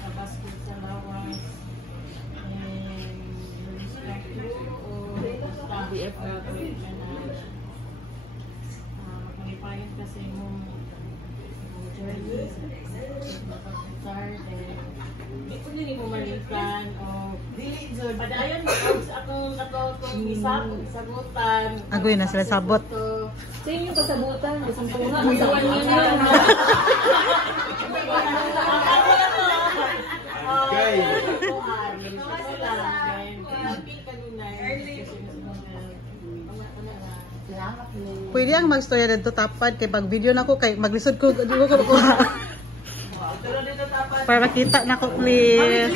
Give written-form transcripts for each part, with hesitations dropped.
kabasket sa lawas. BF na panipayan kasi mong journey sa hindi ko nila pumalitan o padayon akong sagutan. Agoy na sila sabot. Sa inyo kasabutan, isang tunga, masawan nyo na. Pwede ang magstorya dito tapad kay pag video na ko kay maglisod ko para makita na ko please.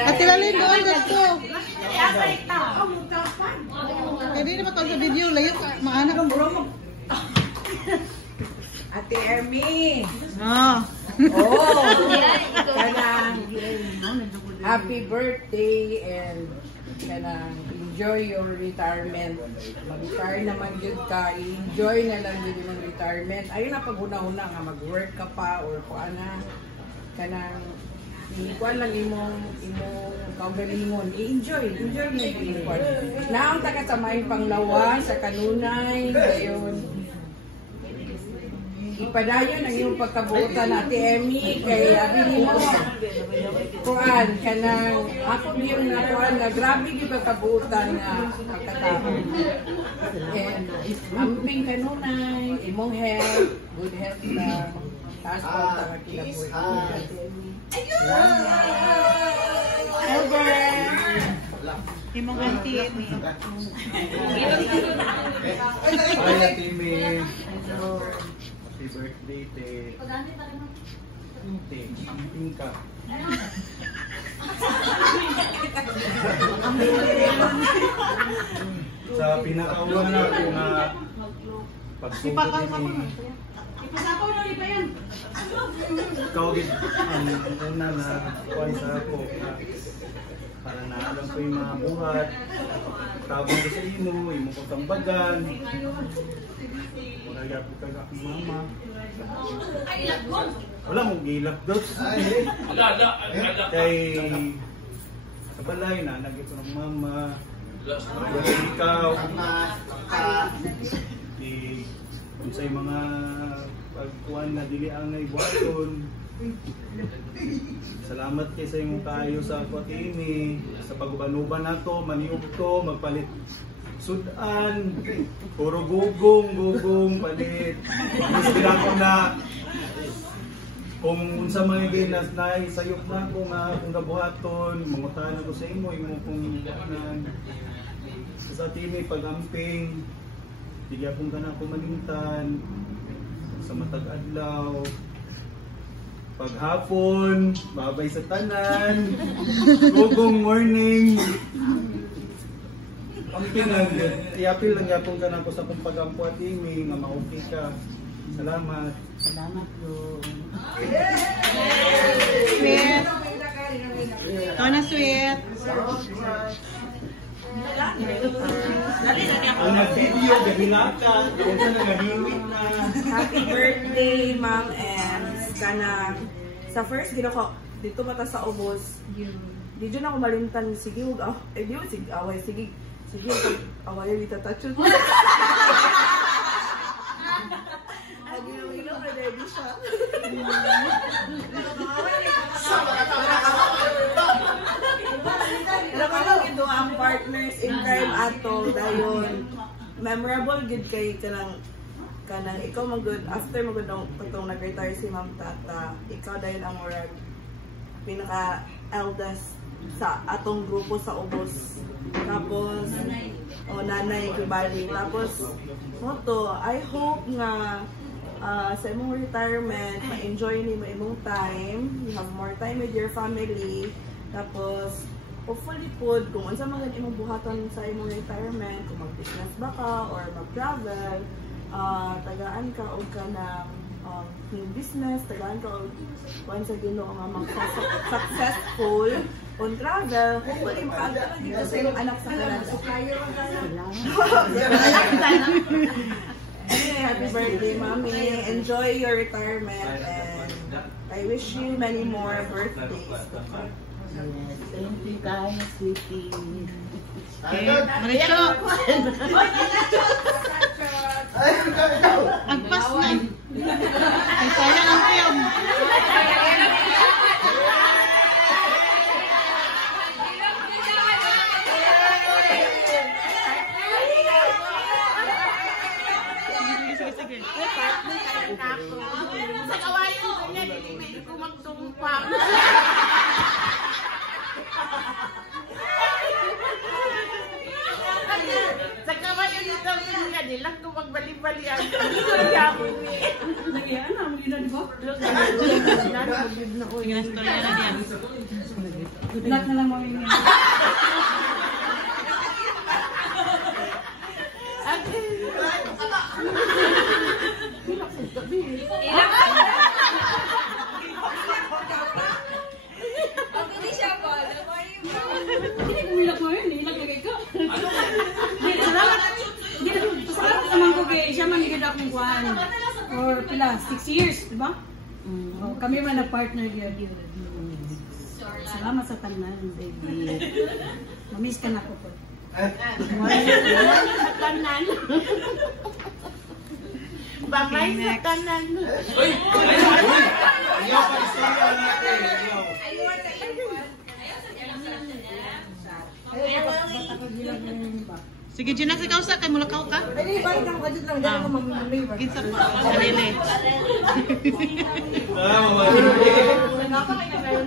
Ate Lalin doon dito. Hindi na ba sa video layo maana kang buro. Ate Ermi. Oh. Happy birthday and enjoy your retirement. Mag-retire naman yun ka. Enjoy na lang yun yung retirement. Ayun na pag-una-una nga mag-work ka pa or kung ano kanang ikuan lang imong kaugalingon. Enjoy na yung ikuan. Naang taga sa may panglawa, sa kanunay, ngayon. Ipadayon ang iyong pagkabuutan na Ate Emmy kay abili mo kuan kanang ako yung nakuan na grabe yung pagkabuutan na pagkatao and amping kanunay imong health, good health na taas po ang kinabuhi Imong ganti. Hi Ate Emmy. Happy birthday, te. Amping ka. Sa pinakauna na ako na pagsubok ni ikaw ang una na kuwan sa ako para na alam ko yung mga buhat tabang ko sa imo ko tambagan wala po ka akong mama wala mong gilap doon kay sa balay na nagito ng mama wala ikaw kung sa'yo mga pagkuhan na dili ang naibuhaton. Salamat kay sa imong kaayo sa Kwatini, sa pagbanuban nato, maniog to, magpalit sudan, puro gugong palit. Gusto ko na kung sa mga ginas na sayop na ko nga kung nabuhaton, mangutahan ako sa imo kung buhanan. Sa Tini pag-amping, hindi akong ganang kumalintan sa matag adlaw paghapon babay sa tanan gugong morning ang pinag iapil lang yapon ka na ako sa kong pagampo at imi nga ma-okay ka salamat po sweet ito na sweet ang nag-video, gabilakan, kung saan nag-iwit na. Happy birthday, Ma'am Ems. Kanang sa first gino ko dito mata sa ubos. Di dyan ako malintan. Sige, di mo sige away. Sige, away dito touch. Agilo na ready siya. Ito ang partners in crime ato dayon memorable gid kay kanang ikaw magud after magud pagtong nag-retire si Ma'am Tata ikaw dayon ang murag pinaka eldest sa atong grupo sa ubos tapos nanay kibali tapos moto I hope nga sa imong retirement ma-enjoy ni mo imong time you have more time with your family tapos hopefully po, kung unsa man imong buhaton sa imong retirement, kung mag-business ba ka or mag-travel, tagaan ka o ka ng business, tagaan ka o kung sa Ginoo nga mag-successful on travel, hopefully makaagala dito sa imong anak sa Canada. Anyway, happy birthday, Mommy. Enjoy your retirement and I wish you many more birthdays to come. Thank you guys, sweetie. Maricho! Agpas na! Ay, sayang ang film! Sa kawain ko niya, hindi ko magtumpang. Sa kawain nito niya, nilang ko magbali-balian. Nagyan na, hindi na di ba? Sige na, story na diyan. Lahat na lang mamimili. Hindi umiyak mo yun, ilag lagay ka. Salamat naman ko kay siya manigid akong kuhan. Or pila, 6 years, di ba? Oh, kami man nag-partner yun. Salamat sa tanan, baby. Mamiss ka na ko po. Sa kanan. Bamay sa kanan. Uy! Ayaw pa istorya natin. Sige, Gina, sa kausa, kay mulakaw ka? Ay, balik ang budget lang. Diyan ako mag-member. Kinsa po, sarili.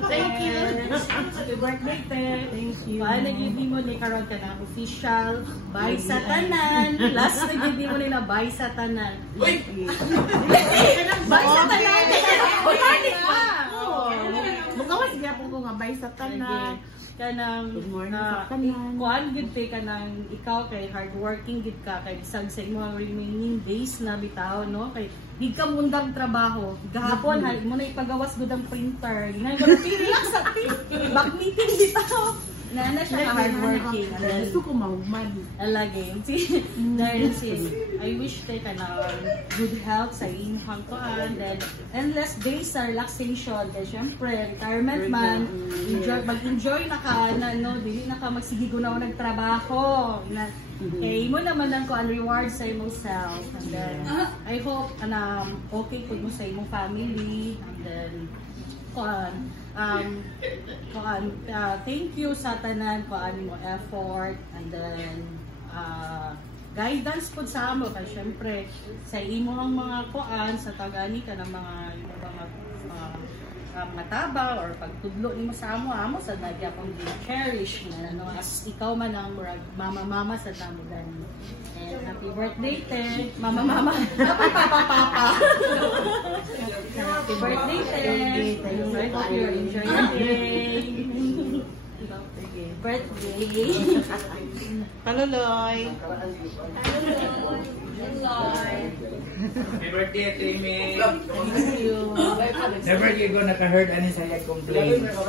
Thank you. Happy birthday, te. Thank you. Nag-ibig mo ni karon ka na official. Bye sa tanan. Last nag-ibig mo ni na bye sa tanan. Uy! Bye sa tanan. Bye ka! Mukawas niya po ko nga bye sa tanan. Kanang kuan gid te kanang ikaw kay hardworking gid ka kay bisag sa imong remaining days na bitaw no kay di ka mundang trabaho gahapon ha mo na ipagawas gud ang printer ginay ko relax sa back meeting bitaw na siya ka hardworking gusto ko mahuman alagi si I wish te kanang good health sa imong kuan then endless days sa relaxation kay syempre retirement man mag-enjoy na ka na no dili na ka magsigigo na nagtrabaho kay mo naman lang ko ang reward sa imong self and then I hope okay pud mo sa imong family and then thank you sa tanan mo effort and then guidance pud sa amo kay syempre sa imong mga sa tagani ka ng mga mataba or pagtudlo nimo sa amo sa nagya pang cherish na no as ikaw man ang mama sa tamo gani and happy birthday te mama papa happy birthday te I hope you enjoy your day birthday Paluloy. Happy birthday, Timmy. thank you Never you go naka-heard ani saya complain sa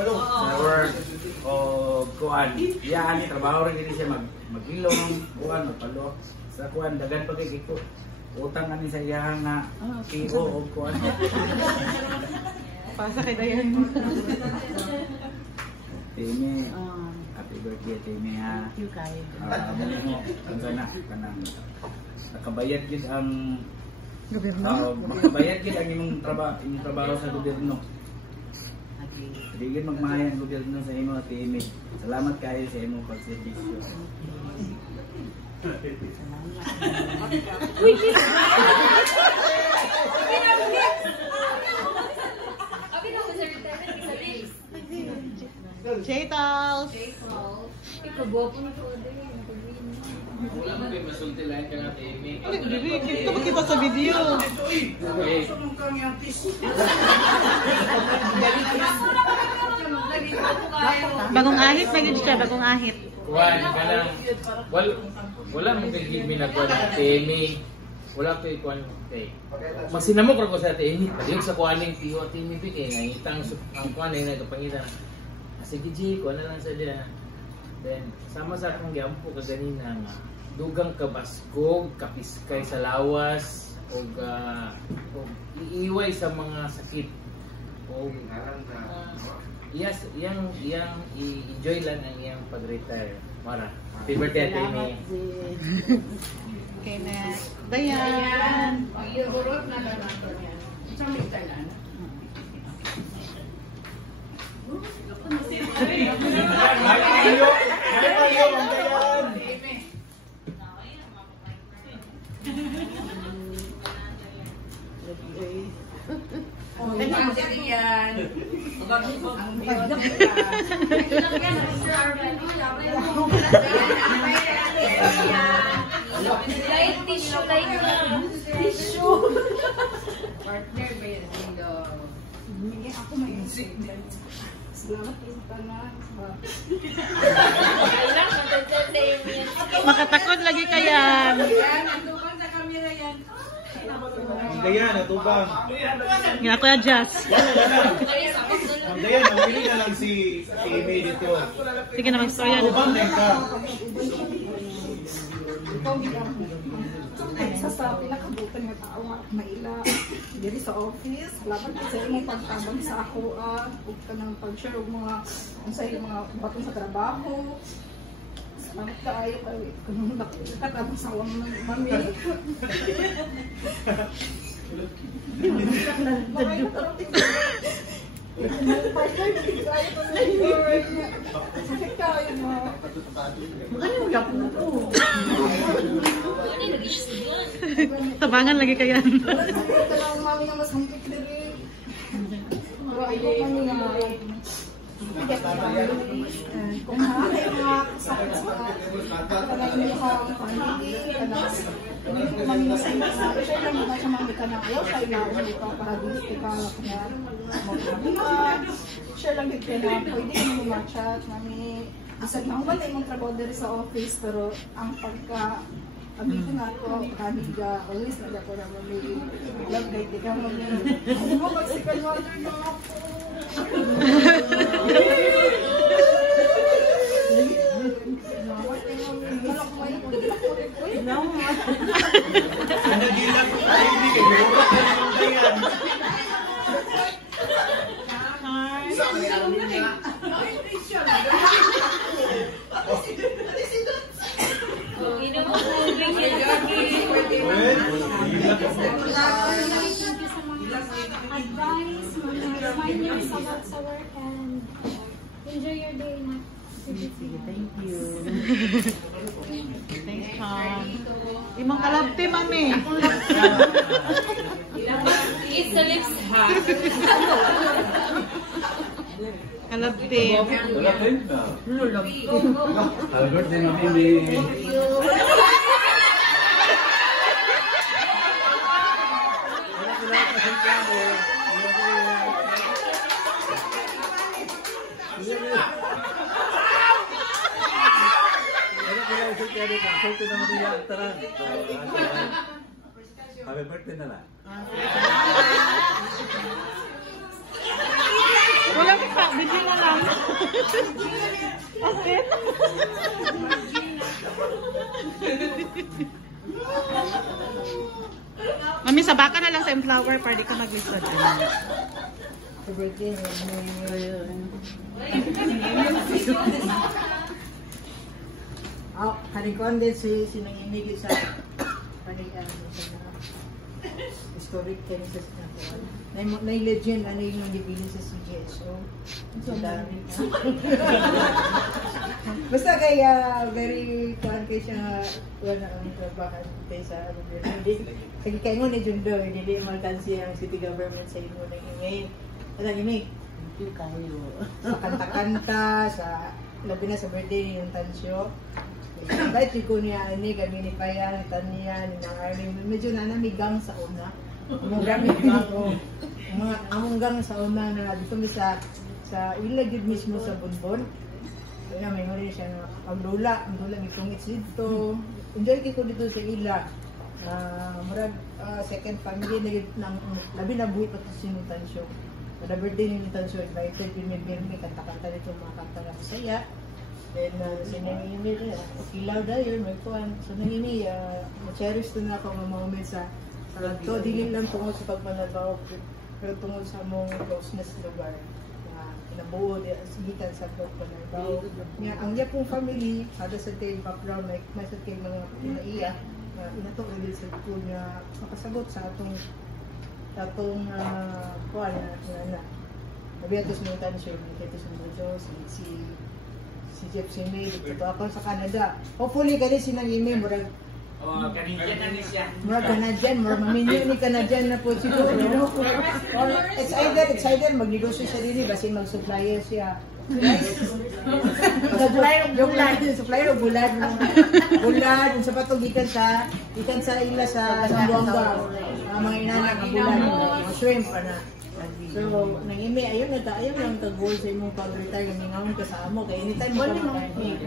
work o kuan. Iya ani trabaho rin siya magilong kuan magpalo sa kuan dagan pa kay ko. Utang ani sa iya nga PO o kuan. Pasa kay Dayan. Timmy. Happy birthday, Timmy ha. you guys Ang kanang nakabayad gid ang Gobyerno? makabayad gid ang imong trabaho sa gobyerno. Hindi gid magmahal ang gobyerno sa imo Timmy. Salamat kayo sa imong pagserbisyo. J-Tals! Masulti lang ka na Timmy. Ito makita sa video. Bagong ahit na yun siya, bagong ahit. Kuan kanang wala mo kay minagwan ng Timmy. Wala ko ikuan kay. Magsinamok ra ko sa Timmy. Pagyung sa kuaning tiyo Timmy kay nangitang ang kuan ay nagapangita. Sige G, kuan na lang sa dia. Then sama sa akong giampo ka ganina nga dugang kabaskog, kapiskay sa lawas o ug iiway sa mga sakit. O yes, iyang i-enjoy lang ang iyang pag-retire. Mara, happy birthday Ate Amy. Okay na. Dayan. Yung na lang nato niya. Sa may talan. Partner ba yun? Ako may incident. Salamat yung tanan. Makatakot lagi kayan. Yan, andukan sa camera yan. Ang Dayan, atubang. Nga ako ya Jazz. Ang Dayan, mamili na lang si Amy dito. Sige na mag-storya. Atubang din ka. Sa pinakabutan nga tao nga maila diri sa office laban sa imong pagtabang sa ako ug kanang pag-share og mga unsay mga baton sa trabaho. Salamat kaayo kay kanang nakatabang sa awang mami. Tabangan lagi kayan. Kanang mami nga mas hampik diri. Pero ayo kami nga kung ay mga kasakit sa kanang inyong family, kanang mami sa inyo siya lang mga sa mga kanang ayaw kayo na ka para dito ka kaya siya lang dito na pwede mo ma-chat mami isang lang ba tayong trabaho dito sa office pero ang pagka dito nga ako kaniga always na ako na mami love guide ka mami ano mo mag-second mother na ako. Nanagilang ko tayo, hindi kayo. Advice, find yourself out sa work and enjoy your day na. Thank you. Thanks, Tom. Imong kalabti, mami. It's the lips hack. Kalabti. Wala din na. Albert din ang Amy. Happy birthday na lang. Wala pa, bigyan na lang. As in. Mami, sabaka na lang sa flower para di ka maglisod. Happy birthday. Harikuan din si sinangimigit sa panigan sa historic Kansas na po. Na legend ano yung dibili sa CGSO. So dami. Basta kaya very kuan kay siya wala ang trabaho sa hindi kay mo ni Jundo hindi malkansi ang city government sa imo na ngayon. Ano ini? Thank you kayo. Sa kanta-kanta sa labi na sa birthday yung tansyo. Kahit ko niya ni kami ni Payan, ni Tanya, ni Arling, medyo nanamigang sa una. Among gang sa una na dito mi sa ilagid mismo sa Bonbon. Kaya may mali siya na ang lula itong dito. Enjoy ko dito sa ila. Murag second family na labi na buhi pa sa Tansyo. Kada birthday ni Tansyo, invited may kanta-kanta dito mga kanta na saya. Then, sa nangyayari, kilaw dahil, may kuhan. So, nangyayari, ma-cherish ko na ako mga moment sa Ito, dili lang tungod sa pagmanadaw, pero tungod sa mong closeness lugar. Nabuo di gikan sa pagmanadaw. Nga, ang iya pong family, ada sa kay background, may sa kay mga pinaiya, inato rin sa school nga makasagot sa atong kuha na nabiyatos mo tayo siya, nabiyatos mo tayo si Jeff Simay, dito ako sa Canada. Hopefully, gali sinang ime, murag Canadian na siya. murag Canadian, murag maminyo ni Canadian na po siguro. Or it's either magnegosyo siya dili, basin mag-supplier siya. Supplier o bulad. Bulad, sa patong gikan sa ila sa Zamboanga. Mga inanak ang bulad, mga shrimp na. So, nang-imi, ayun lang ka-goal sa imong pag-retire, ngayon ka sa amo, kaya anytime mo ka makain.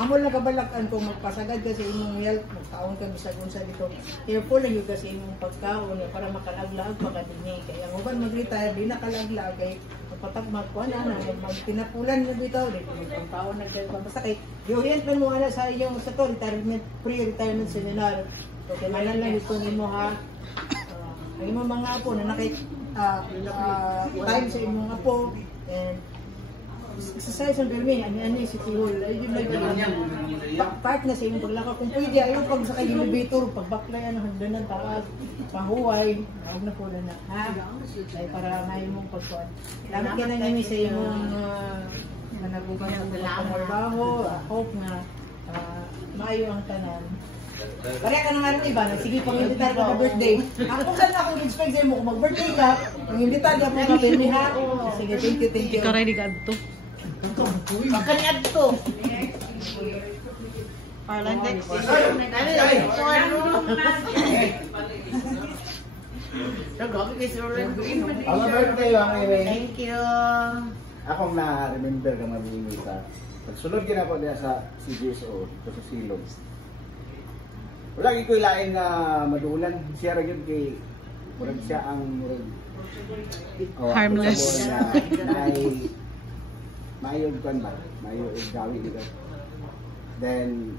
Amo lang kabalakan kung magpasagad ka sa imong health, magkaon ka bisag unsa dito. Careful lang yung kasi imong pagkaon para makalaglag pa ka din. Kaya huwag mag-retire, di nakalaglag, kay magpatagmag ko na, magtinapulan mo dito, dito magpangkaon na kayo. Basta kay, i-orient mo na sa iyong sa to, pre-retirement seminar. So, kailangan lang ito nimo ha. Ang imong mga apo na nakit time sa imong apo and exercise ang pirmi ani si Tihol ay yun lang part na sa imong paglakaw kung pwede ayo pag sa kay elevator pagbaklayan ang hagdanan taas pahuway huwag na po na ha ay para may imong pagkuan lamat ka na nimi sa imong managugan ang trabaho hope na maayo ang tanan. Kaya ka naman iba, sige pang imbitar ka na birthday. Ako saan akong expect sa'yo mo kung mag-birthday ka, pang imbitar ka po na pirmi ha. Sige, thank you. Ikaw rin to. Makanyad to. Parlandex. Ang birthday lang eh. Thank you. Akong na-remember ka mabili sa pagsunod din ako diya sa CGSO, ito sa Silog. Wala ko ilain nga madulan. Siya rin yun kay murag siya ang murag Harmless. Mayog kan ba? Mayog gawi dito. Then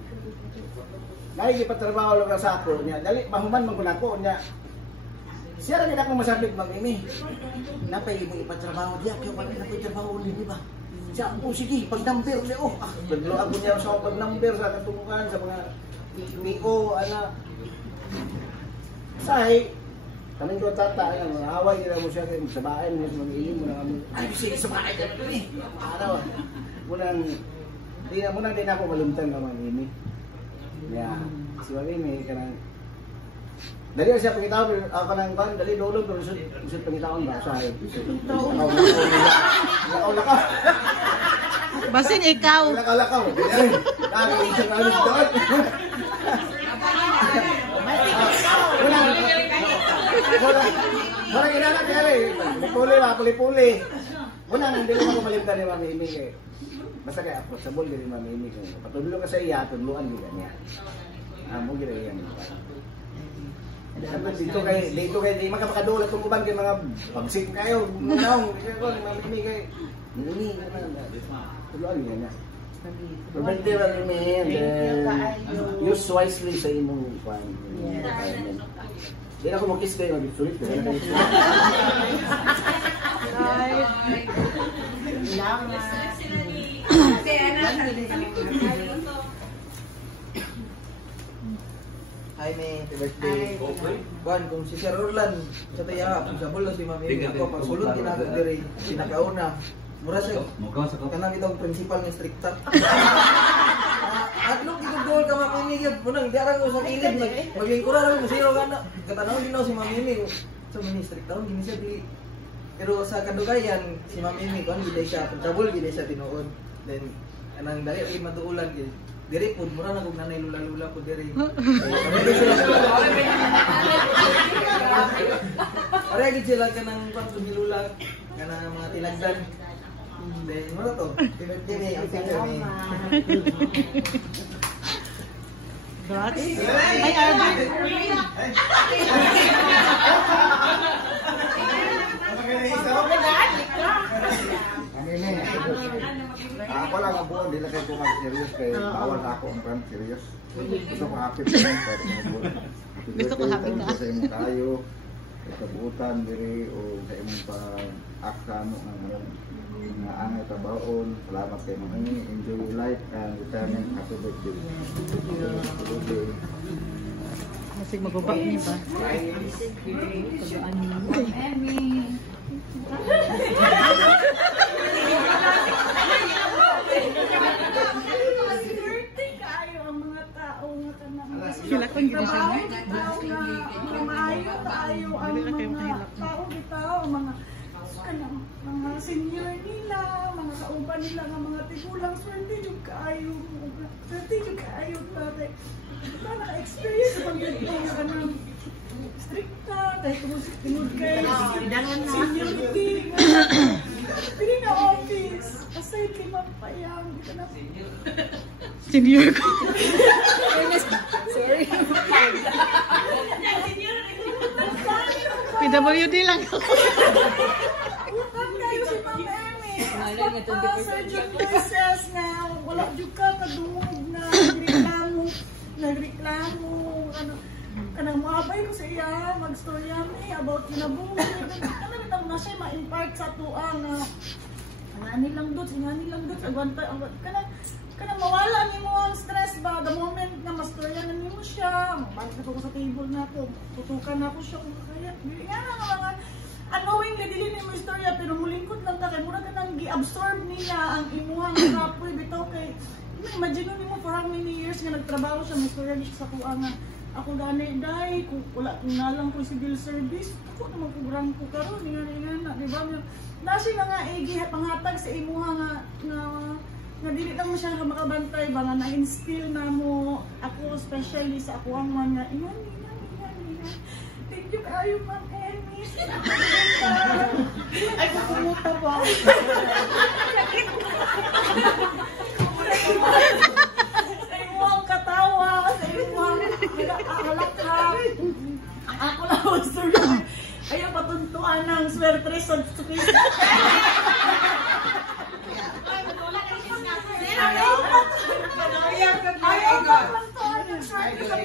naigipatrabaho lang sa ako niya. Dali mahuman man kun ako niya. Siya rin ako masabit mag-imi. Napay mo ipatrabaho diya kay wala na trabaho uli di ba? Siya sige pag-number ni nagluag ko niya sa pag-number sa katungkuhan sa mga PO, Sahi, kaming ko tata, away nila mo siya, sabahin mo, mag-ilim mo na kami. Ay, sige, sabahin ka na araw, munang din ako malumtan ka mag-imi. Kaya, si mag-imi, dali siya pangitaon, ako nang ban, dali dolo, pero isip pangitaon ba? Sahi, lakaw. Basin ikaw. Lakaw. Dami, isip namin doon. Murang inanak niya rin. Puli-puli. Muna nang dili mo malimtan ni Mami Imi kay. Basta kay approachable din Mami Imi kay. Patudlo ka sa iya, tudluan gyud niya. Amo gyud yan. Dito kay di makapakadulat kung kuban kay mga pagsik kayo. Naong ko ni Mami Imi kay. Ini tudluan niya. Birthday lang ni use wisely sa imong kwan. Hindi ako mag-kiss kayo, mag-sulit ko. Hi, may birthday. Kuan, kung si Sir Orlan sa taya, kung sa bulo si Mami, ako pagsulod ginagawa diri, sinakauna. Mura siya, kanang itong principal ng stricta. At nung gigugol ka mapamigid, punang diarang ko sa kilid, maglingkura lang mo siya, katanawin din ako si Mami Imi. So, mini-stricta, hindi siya di... Pero sa kadugayan, si Mami Imi, kung giday siya, pagkabul, giday siya tinuod. Then, anang dali, ay maduulan, diri po, mura na kung nanay lula-lula po diri. Parehagid sila ka ng pagod ni lula, ka ng mga tinagdan. Then, mura to, tinagdini, ang tinagdini. Dots? Ay, Arvin! Ako lang mga buwan, di na kayo mag-serious kay bawal ako ang brand serious. Gusto ko happy pa rin, pero mga buwan. Gusto ko happy ka. Sa imong kayo, sa kabuutan, diri, o sa imong pa-aksa mo ng mga angay trabahoon. Salamat kayo mga ini. Enjoy your life and retirement. Happy birthday. Masig magbaba niya ba? Birthday kaayo ang mga tao nga kanang Sila ko yung ginasal niya. maayo kaayo ang mga tao bitaw, mga kanang mga senior nila, mga kauban nila nga mga tigulang, swerte jud kaayo, swerte jud kaayo pare. Para experience ang ganito nga kanang stricta kahit tungod kay seniority. Pili na office. Aside kay Mapayang. Senior ko. Sorry. PWD lang ako. Utang kayo si Ma'am Emmy. Sir John Princess na wala jud ka kadungog na nagreklamo, ano, kanang maabay ko sa iya, mag-storya mi about kinabuhi. Kanang bitaw na siya ma-impart sa tuang na ngani lang dot, agwanta, kanang mawala ni mo ang stress ba, the moment na mastorya na nimo siya, mabalik ko sa table na to, tutukan ako siya kung kaya. Yan ang mga unknowingly dili ni mo istorya, pero mulingkod lang ka kay mura ka nang gi-absorb niya ang imuhang kapoy bitaw kay imagine mo for how many years nga nagtrabaho siya, mastorya siya sa tuang nga ako gani dai kung wala kung nalang ko civil service ako naman kubrang ko karon nga di ba nasi nga igi panghatag sa imuha nga dili lang mo siya makabantay ba nga na-instill na mo ako especially sa ako ang mga iyan. Thank you kayo Ma'am Emmy. Ay kumuta ba? Sa imuhang katawa, sa imuhang halakha. Ako lang ang story. Ayaw patuntuan ng swerte sa tsukita. Ayaw patuntuan ng swerte sa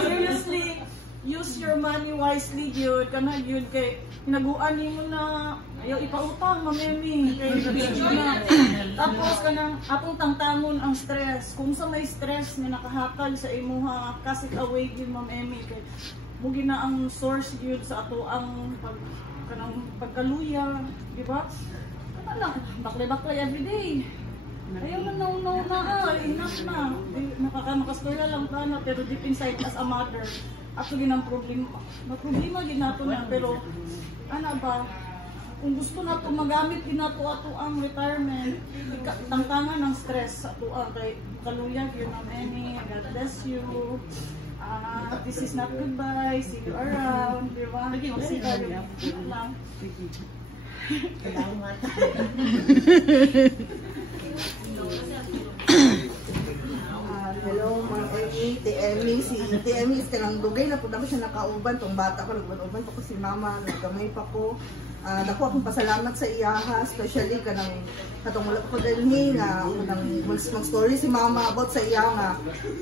seriously, use your money wisely, yun. Kana yun kay naguan mo na ayaw ipautang, mamemi. Kay video na. Tapos kanang atong tangtangon ang stress. Kung sa may stress nga nakahatag sa imuha, kasit away yun, mamemi. Kay mugi na ang source yun sa ato ang pagkaluya, di ba? Ano lang, baklay-baklay everyday. Ayaw man enough na. Makastorya lang ka na, pero deep inside as a mother, actually ng problema. Problema ginato na, pero ano ba, kung gusto na ito magamit ginato ato ang retirement, tangtangan ng stress ato ang kay kaluyag yun ang Emmy. God bless you. This is not goodbye. See you around. Di ba? Kasi tayo lang. Hello, Ma'am Emmy, si Emmy is kanang dugay na po naman siya nakauban, tong bata ko, nagban-uban pa ko si mama, nagkamay pa ko. Dako akong pasalamat sa iyaha, especially kanang katong wala ko dalhin nga kanang mag-story si mama about sa iya nga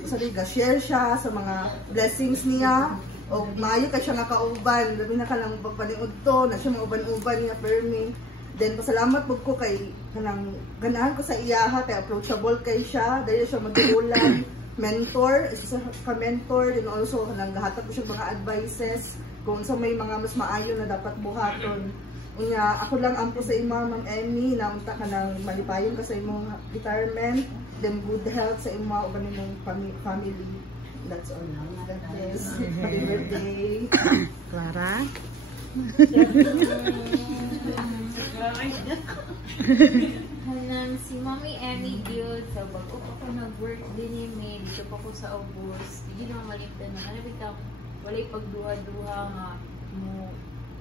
sabi ga-share siya sa mga blessings niya o maayo ka siya nakauban, labi na kanang pagpaniud to na siya mauban-uban niya permi. Then pasalamat pud ko kay kanang ganahan ko sa iyaha kay approachable kay siya, dahil siya magduulan, mentor, isa ka mentor, and also kanang gahatag ko siya mga advices kung sa may mga mas maayo na dapat buhaton. Unya ako lang ampo sa imo Ma'am Emmy, na unta ka nang malipayon ka sa imong retirement, then good health sa imo uban nimong family. That's all. That is happy birthday. Clara. Hanang si Mommy Emmy Guild, sa bago pa ko nag-work din ni May, dito pa ko sa August. Hindi naman malimtan na. Ano bitaw, walay pagduha-duha nga mo.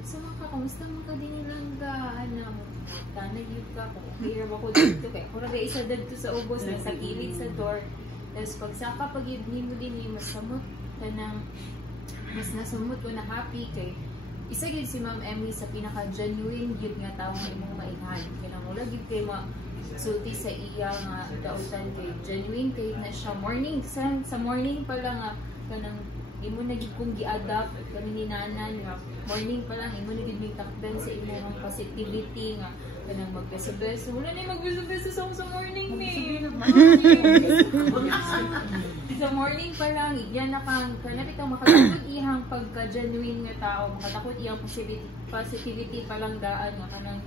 Isa man ka, kamusta man ka din lang ka, tanag yun ka, kung okay ba ko dito. Kaya kung naga isa dito sa August, nasa kilid sa door. Tapos pag saka pag-ibnin mo din, mas samot ka ng, mas nasumot ko na happy kay isa gyud si Ma'am Emily sa pinaka-genuine gyud nga tawo nga imong mainhan. Kaya mo lagi kay sulti sa iya nga dautan kay genuine kay na siya morning sa morning pa lang nga kanang imo na gid kong gi-adapt kami ni nanan nga morning pa lang imo na gid may takdan sa imong positivity nga kanang magbeso-beso wala na magbeso-beso sa morning ni sa morning pa lang yan na kang kanapit ang makatakot ihang pagka-genuine nga tao makatakot iyang positivity pa lang daan nga kanang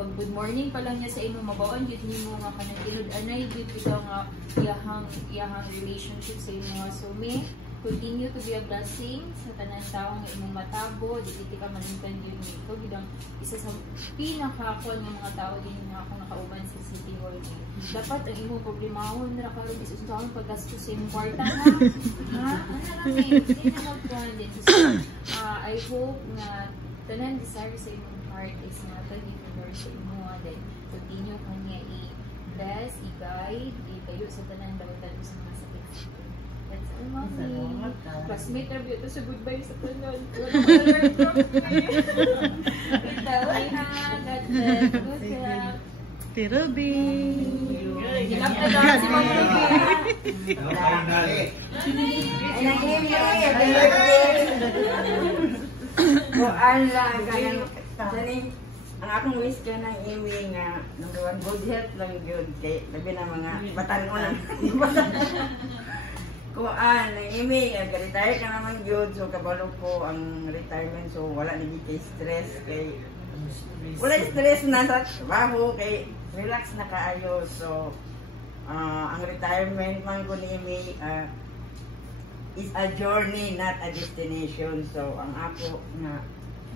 pag good morning pa lang niya sa imo mabaon jud nimo nga kanang tinud-anay jud ikaw nga iyahang relationship sa imo nga so me continue to be a blessing sa tanan tawo nga imong matabo dili ka malimtan jud ni ikaw bilang isa sa pinaka-kon nga mga tao din nga ako nakauban sa City Hall dapat ang imong problemahon ra karon is usahay paggastos sa imong kwarta ha ano lang I hope nga tanan desire sa imong heart is nga Lord sa imo then continue kanya i-bless, i-guide, i-tayo sa tanan dawitan sa mga sakit. That's all, Mommy. Classmate na ito sa goodbye sa tanan. Ito, ay ha, God bless. Good luck. Ruby. Hilap na daw si Mama Ruby. Ang akong wish ka ng iwi nga number 1 good health lang yun kay labi na mga batanon kuan ang iwi retire ka naman yun so kabalo ko ang retirement so wala naging kay stress kay wala stress na sa trabaho kay relax na kaayo so ang retirement man ko ni iwi is a journey not a destination so ang ako nga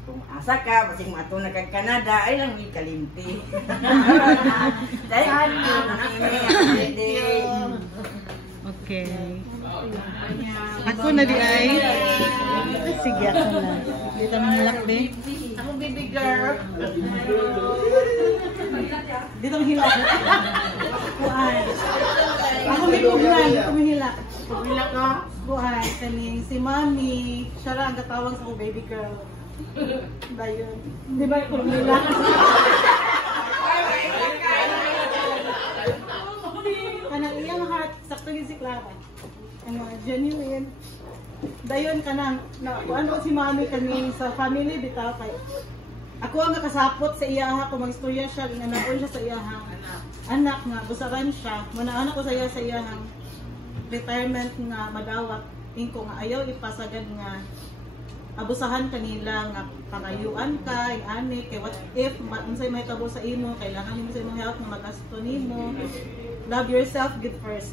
kung asa ka, basing mato na kag Canada, ay lang may kalimti. Okay. Ako na di ay. Sige, ako na. Dito mo hilak, be. Ako baby girl. Dito mo hilak. Kuan. Ako may kuhan. Ako may hilak. Hilak ka? Kuhan. Kaning si Mami. Siya lang ang katawag sa baby girl. Dayon. Di ba yung nila? Kanang iyang heart, sakto yun si Clara. Ano, genuine. Dayon kanang, ano si Mami kami sa family, bitaw kay. Ako ang nakasapot sa iyaha, kung mag-istorya siya, inanapon siya sa iyahang anak nga, busaran siya. Muna ko sa iya sa iyahang retirement nga madawat. Ingko nga ayaw ipasagad nga abusahan kanila nga pangayuan ka, ani kay what if unsay may tabo sa imo, kailangan nimo sa imong help nga magasto nimo. Love yourself, good first.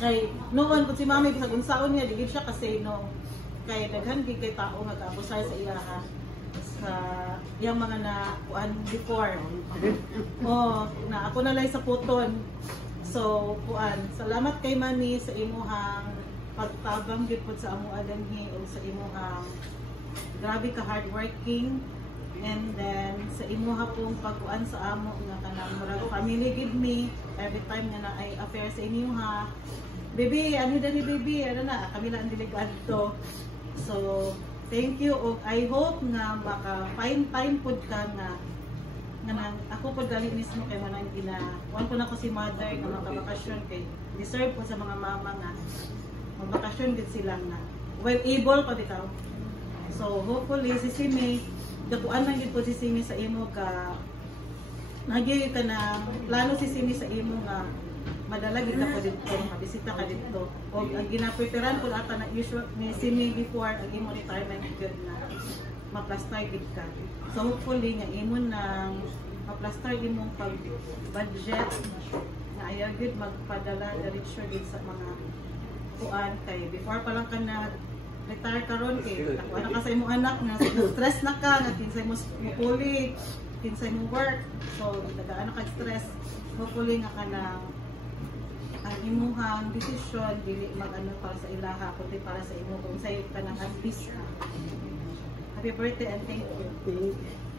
Kay noon pud si Mami bisag unsaon niya dili siya kasi no. Kay daghan gid kay tao nga kaabusay sa iyaha sa iyang mga na kuan before. Na ako na lay sa puton. So kuan, salamat kay Mami sa imuhang pagtabang gid pud sa amo adanhi o sa imuhang grabe ka hardworking and then sa imuha pong pagkuan sa amo nga kanang murag family gid me every time nga na ay affair sa inyo ha baby ano dali baby ano na kami lang diligad to so thank you og I hope nga maka find time pud ka nga nang ako pud gali mismo kay manang wan ko na ko si mother nga makabakasyon kay deserve po sa mga mama nga magbakasyon din sila na well able pa bitaw so hopefully si Simi dakuan lang gid po si Simi sa imo ka nagyay ka na plano si Simi sa imo nga madala gid ka po dito mabisita ka dito o ang ginapreparean ko ata na usual ni Simi before ang imo retirement good na ma-plaster gid ka so hopefully nga imo nang ma-plaster imong pag budget na ayaw gid magpadala diretso gid sa mga kuan kay before pa lang ka na retire karon kay ako na ka sa imong anak nga stress na ka nga kinsay mo mupuli kinsay mo work so dagaan ka stress hopefully nga kanang ang imuhang decision dili mag-ano para sa ilaha kundi para sa imo kung say kanang at least happy birthday and thank you.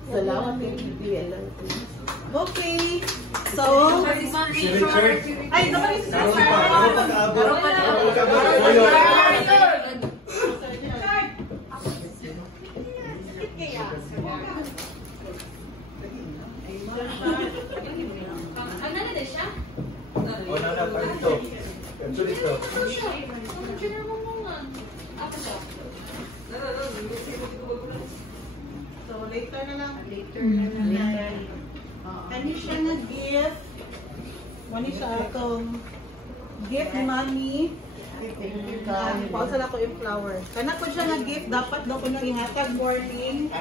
Salamat kay BBL. Okay. So, si Richard. Ay, naman si Richard. Later na lang. Later na lang. Ano siya nga gift? Wani siya atong gift ni Mami. Pausa na ko yung flower. Kana ko siya nga gift, dapat daw ko nang ihatag morning.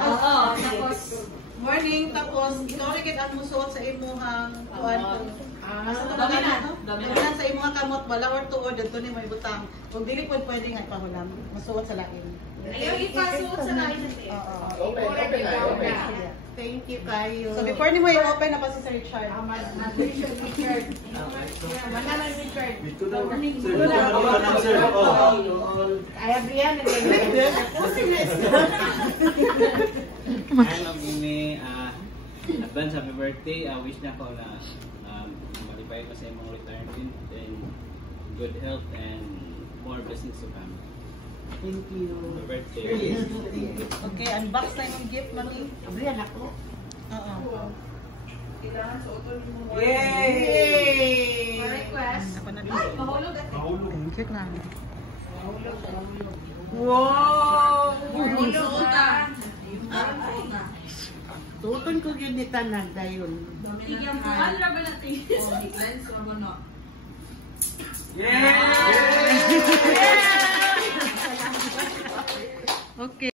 Oo, tapos morning, tapos ikaw rin ang musuot sa imuhang kuan. Dominan sa imuhang kamot, wala or tuod, dito ni may butang. Kung dili po pwede nga ipahulam, masuot sa lain. Ayaw ipasuot sa lain natin. Open. Thank you kayo. So before ni mo i-open na pa si Sir Richard. Richard. Manalang Richard. Dito daw. Sir, dito na sir. Kaya Brian, Hi, Ma'am Amy. Advance happy birthday. Wish na ko na malipay ko sa imong retirement and good health and more blessings to come. Thank you. Happy birthday. Okay, unbox na yung gift, Mami. Brian ako. Oo. Yay! Request. Ay, mahulog at Mahulog. check na. Wow! Tuton ko yun ni Tanan dayon. Tigyan po, ano na ba natin? Lens or ano? Okay.